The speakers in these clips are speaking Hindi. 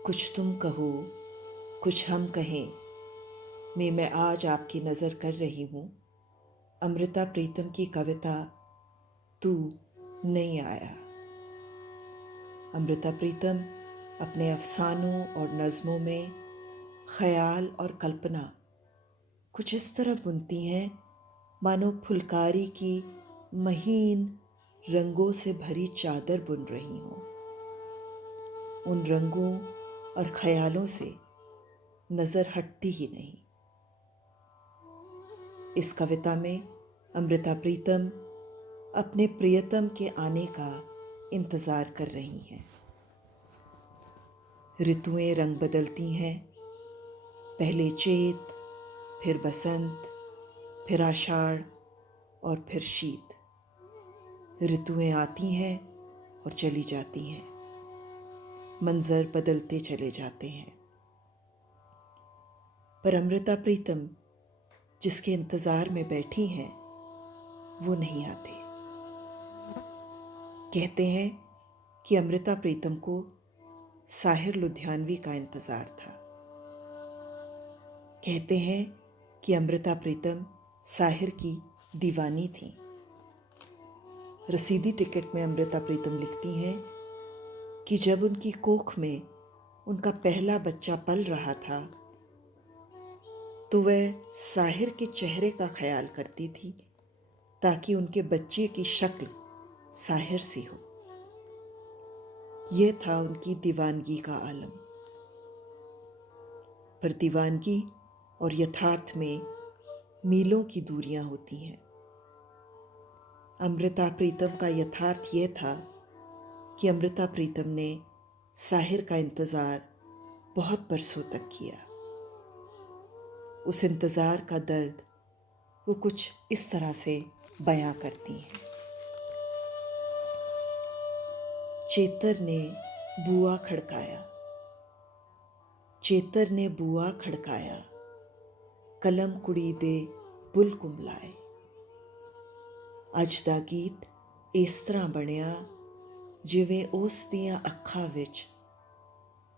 कुछ तुम कहो, कुछ हम कहें में मैं आज आपकी नज़र कर रही हूँ। अमृता प्रीतम की कविता तू नहीं आया। अमृता प्रीतम अपने अफसानों और नज़मों में ख्याल और कल्पना कुछ इस तरह बुनती हैं मानो फुलकारी की महीन रंगों से भरी चादर बुन रही हों। उन रंगों और ख्यालों से नज़र हटती ही नहीं। इस कविता में अमृता प्रीतम अपने प्रियतम के आने का इंतज़ार कर रही हैं। ऋतुएं रंग बदलती हैं, पहले चैत, फिर बसंत, फिर आषाढ़ और फिर शीत। ऋतुएं आती हैं और चली जाती हैं, मंजर बदलते चले जाते हैं। पर अमृता प्रीतम जिसके इंतज़ार में बैठी हैं वो नहीं आते। कहते हैं कि अमृता प्रीतम को साहिर लुधियानवी का इंतज़ार था। कहते हैं कि अमृता प्रीतम साहिर की दीवानी थी। रसीदी टिकट में अमृता प्रीतम लिखती हैं कि जब उनकी कोख में उनका पहला बच्चा पल रहा था तो वह साहिर के चेहरे का ख्याल करती थी ताकि उनके बच्चे की शक्ल साहिर सी हो। यह था उनकी दीवानगी का आलम। पर दीवानगी और यथार्थ में मीलों की दूरियां होती हैं। अमृता प्रीतम का यथार्थ यह था कि अमृता प्रीतम ने साहिर का इंतज़ार बहुत बरसों तक किया। उस इंतज़ार का दर्द वो कुछ इस तरह से बयां करती हैं। चेतर ने बुआ खड़काया, चेतर ने बुआ खड़काया, कलम कुड़ी दे बुल कुंबलाए। ਅੱਜ ਦਾ ਗੀਤ ਇਸ ਤਰ੍ਹਾਂ ਬਣਿਆ ਜਿਵੇਂ ਉਸ ਦੀਆਂ ਅੱਖਾਂ ਵਿੱਚ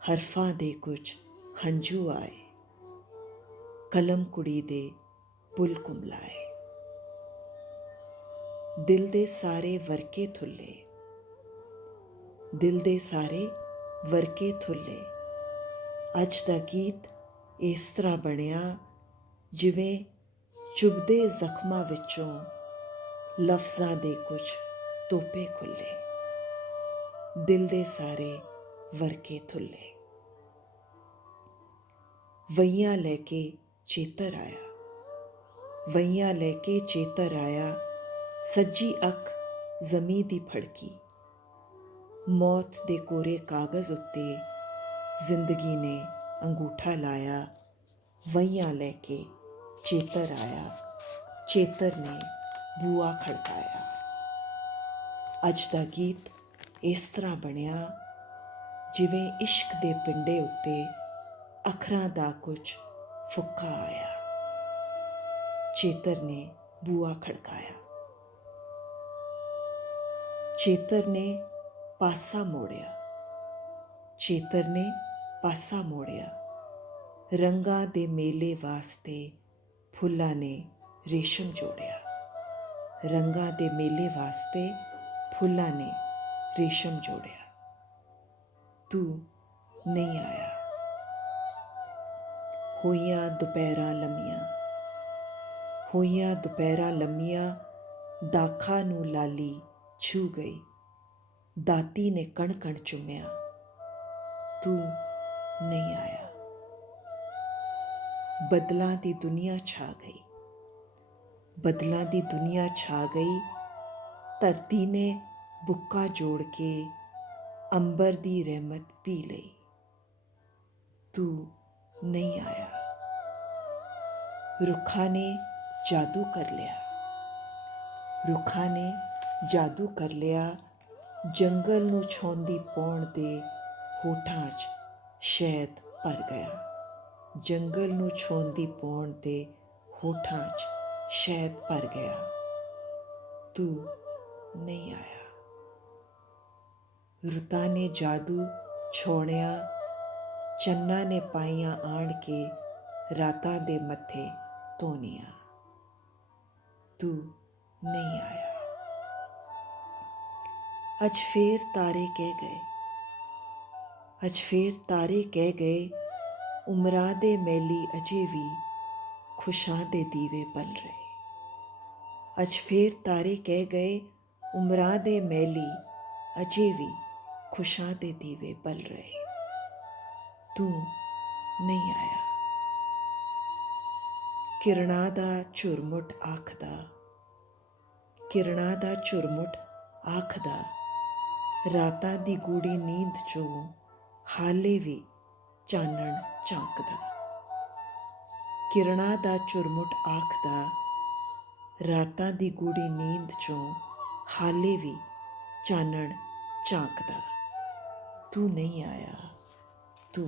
ਹਰਫਾਂ ਦੇ ਕੁਝ ਹੰਝੂ ਆਏ। ਕਲਮ ਕੁੜੀ ਦੇ ਬੁੱਲ ਕੁੰਬਲਾਏ। ਦਿਲ ਦੇ ਸਾਰੇ ਵਰਕੇ ਥੁੱਲੇ, ਦਿਲ ਦੇ ਸਾਰੇ ਵਰਕੇ ਥੁੱਲੇ। ਅੱਜ ਦਾ ਗੀਤ ਇਸ ਤਰ੍ਹਾਂ ਬਣਿਆ ਜਿਵੇਂ ਚੁਭਦੇ ਜ਼ਖਮਾਂ ਵਿੱਚੋਂ ਲਫ਼ਜ਼ਾਂ ਦੇ ਕੁਝ ਤੋਪੇ ਖੁੱਲੇ। ਦਿਲ ਦੇ ਸਾਰੇ ਵਰਕੇ ਥੁੱਲੇ। ਵਈਆਂ ਲੈ ਕੇ ਚੇਤਰ ਆਇਆ, ਵਈਆਂ ਲੈ ਕੇ ਚੇਤਰ ਆਇਆ। ਸੱਜੀ ਅੱਖ ਜ਼ਮੀਂ ਦੀ ਫੜਕੀ, ਮੌਤ ਦੇ ਕੋਰੇ ਕਾਗਜ਼ ਉੱਤੇ ਜ਼ਿੰਦਗੀ ਨੇ ਅੰਗੂਠਾ ਲਾਇਆ। ਵਈਆਂ ਲੈ ਕੇ ਚੇਤਰ ਆਇਆ, ਚੇਤਰ ਨੇ ਬੂਆ ਖੜਕਾਇਆ। ਅੱਜ ਦਾ ਗੀਤ ਇਸ ਤਰ੍ਹਾਂ ਬਣਿਆ ਜਿਵੇਂ ਇਸ਼ਕ ਦੇ ਪਿੰਡੇ ਉੱਤੇ ਅੱਖਰਾਂ ਦਾ ਕੁਝ ਫੁੱਕਾ ਆਇਆ। ਚੇਤਰ ਨੇ ਬੂਆ ਖੜਕਾਇਆ। ਚੇਤਰ ਨੇ ਪਾਸਾ ਮੋੜਿਆ, ਚੇਤਰ ਨੇ ਪਾਸਾ ਮੋੜਿਆ। ਰੰਗਾਂ ਦੇ ਮੇਲੇ ਵਾਸਤੇ ਫੁੱਲਾਂ ਨੇ ਰੇਸ਼ਮ ਜੋੜਿਆ। ਰੰਗਾਂ ਦੇ ਮੇਲੇ ਵਾਸਤੇ ਫੁੱਲਾਂ ਨੇ ਰੇਸ਼ਮ ਜੋੜਿਆ। ਤੂੰ ਨਹੀਂ ਆਇਆ। ਹੋਈਆਂ ਦੁਪਹਿਰਾਂ ਲੰਮੀਆਂ, ਹੋਈਆਂ ਦੁਪਹਿਰਾਂ ਲੰਮੀਆਂ। ਦਾਖਾਂ ਨੂੰ ਲਾਲੀ ਛੂ ਗਈ, ਦਾਤੀ ਨੇ ਕਣ ਕਣ ਚੁੰਮਿਆ। ਤੂੰ ਨਹੀਂ ਆਇਆ। ਬਦਲਾਂ ਦੀ ਦੁਨੀਆ ਛਾ ਗਈ, ਬਦਲਾਂ ਦੀ ਦੁਨੀਆ ਛਾ ਗਈ। ਧਰਤੀ ਨੇ ਬੁੱਕਾ ਜੋੜ ਕੇ ਅੰਬਰ ਦੀ ਰਹਿਮਤ ਪੀ ਲਈ। ਤੂੰ ਨਹੀਂ ਆਇਆ। ਰੁੱਖਾਂ ਨੇ ਜਾਦੂ ਕਰ ਲਿਆ, ਰੁੱਖਾਂ ਨੇ ਜਾਦੂ ਕਰ ਲਿਆ। ਜੰਗਲ ਨੂੰ ਛਾਉਂਦੀ ਪੌਣ ਦੇ ਹੋਠਾਂ 'ਚ ਸ਼ਹਿਦ ਭਰ ਗਿਆ। ਜੰਗਲ ਨੂੰ ਛਾਉਂਦੀ ਪੌਣ ਦੇ ਹੋਠਾਂ 'ਚ ਸ਼ਹਿਦ ਭਰ ਗਿਆ। ਤੂੰ ਨਹੀਂ ਆਇਆ। ਰੁੱਤਾਂ ਨੇ ਜਾਦੂ ਛੋੜਿਆ, चन्ना ने पाइयां आण के रातां दे मत्थे धोनियां, तू नहीं आया। अज फेर तारे कह गए, अज फेर तारे कह गए, उमरां दे मैली अजे भी खुशां दे दीवे बल रहे। अज फेर तारे कह गए, उमरां दे मैली अजे भी खुशां दे दीवे बल रहे, तू नहीं आया। किरणां दा झुरमुट आखदा, किरणां दा झुरमुट आखदा, रातां दी गूड़ी नींद चों हाले भी चानण झांकदा। किरणां दा झुरमुट आखदा, रातां दी गूड़ी नींद चों हाले भी चानण झांकदा, तू नहीं आया, तू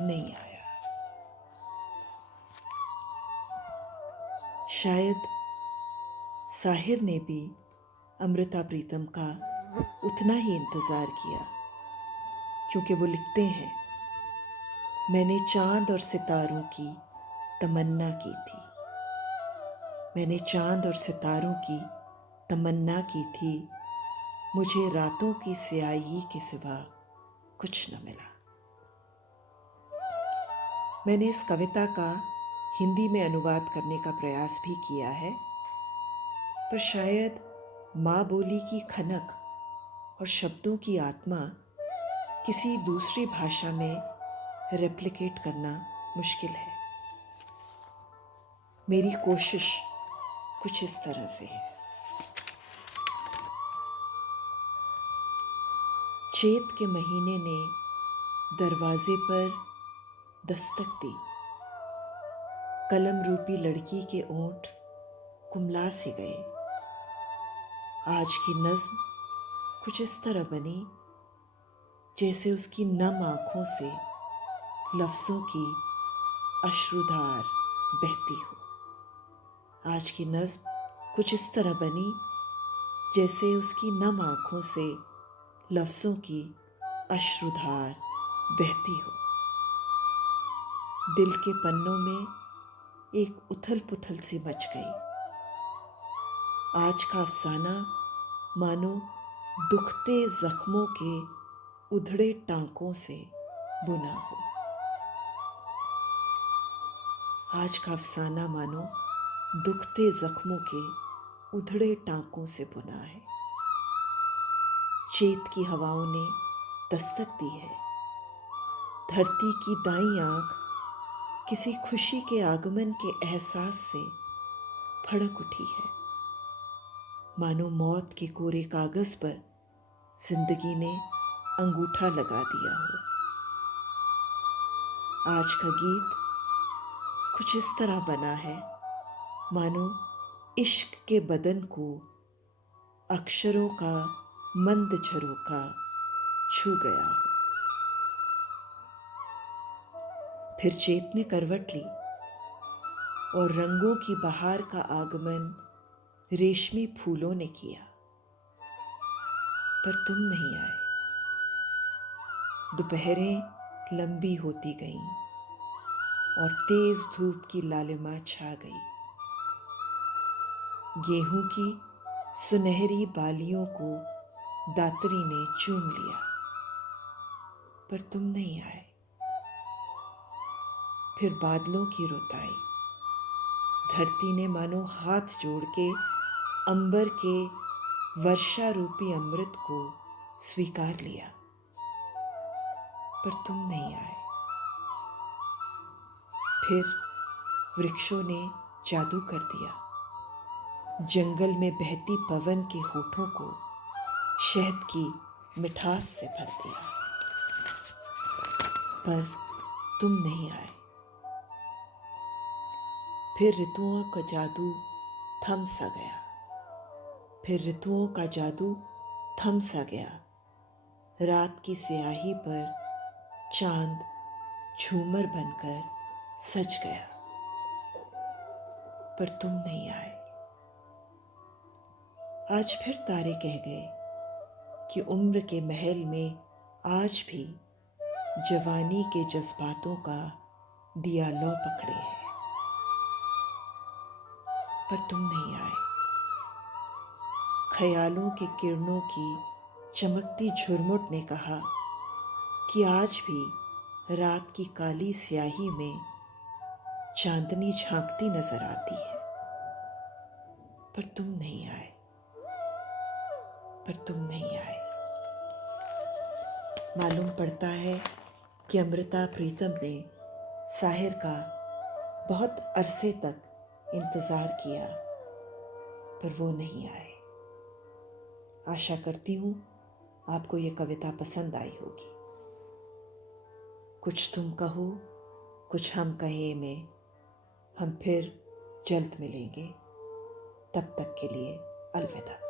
नहीं आया। शायद साहिर ने भी अमृता प्रीतम का उतना ही इंतज़ार किया, क्योंकि वो लिखते हैं, मैंने चांद और सितारों की तमन्ना की थी, मैंने चांद और सितारों की तमन्ना की थी, मुझे रातों की स्याही के सिवा कुछ न मिला। मैंने इस कविता का हिंदी में अनुवाद करने का प्रयास भी किया है, पर शायद माँ बोली की खनक और शब्दों की आत्मा किसी दूसरी भाषा में रेप्लिकेट करना मुश्किल है। मेरी कोशिश कुछ इस तरह से है। चैत के महीने ने दरवाजे पर दस्तक दी, कलम रूपी लड़की के ओंठ कुमला से गए। आज की नज्म कुछ इस तरह बनी जैसे उसकी नम आंखों से लफ्ज़ों की अश्रुधार बहती हो। आज की नज्म कुछ इस तरह बनी जैसे उसकी नम आंखों से लफ्ज़ों की अश्रुधार बहती हो। दिल के पन्नों में एक उथल पुथल सी मच गई। आज का अफसाना मानो दुखते जख्मों के उधड़े टांकों से बुना हो। आज का अफसाना मानो दुखते जख्मों के उधड़े टांकों से बुना है। चैत की हवाओं ने दस्तक दी है। धरती की दाईं आंख किसी खुशी के आगमन के एहसास से फड़क उठी है, मानो मौत के कोरे कागज पर जिंदगी ने अंगूठा लगा दिया हो। आज का गीत कुछ इस तरह बना है मानो इश्क के बदन को अक्षरों का मंद झरोका छू गया हो। फिर चैत ने करवट ली और रंगों की बहार का आगमन रेशमी फूलों ने किया, पर तुम नहीं आए। दोपहरें लंबी होती गईं और तेज धूप की लालिमा छा गई। गेहूं की सुनहरी बालियों को दातरी ने चूम लिया, पर तुम नहीं आए। फिर बादलों की रुत आई। धरती ने मानो हाथ जोड़ के अंबर के वर्षा रूपी अमृत को स्वीकार लिया, पर तुम नहीं आए। फिर वृक्षों ने जादू कर दिया। जंगल में बहती पवन के होठों को शहद की मिठास से भर दिया, पर तुम नहीं आए। फिर ऋतुओं का जादू थम सा गया। फिर ऋतुओं का जादू थम सा गया। रात की स्याही पर चांद झूमर बनकर सज गया, पर तुम नहीं आए। आज फिर तारे कह गए कि उम्र के महल में आज भी जवानी के जज्बातों का दिया लौ पकड़े है, पर तुम नहीं आए। ख्यालों के किरणों की चमकती झुरमुट ने कहा कि आज भी रात की काली स्याही में चांदनी झांकती नजर आती है, पर तुम नहीं आए, पर तुम नहीं आए। मालूम पड़ता है कि अमृता प्रीतम ने साहिर का बहुत अरसे तक इंतज़ार किया, पर वो नहीं आए। आशा करती हूँ आपको ये कविता पसंद आई होगी। कुछ तुम कहो कुछ हम कहे में हम फिर जल्द मिलेंगे। तब तक के लिए अलविदा।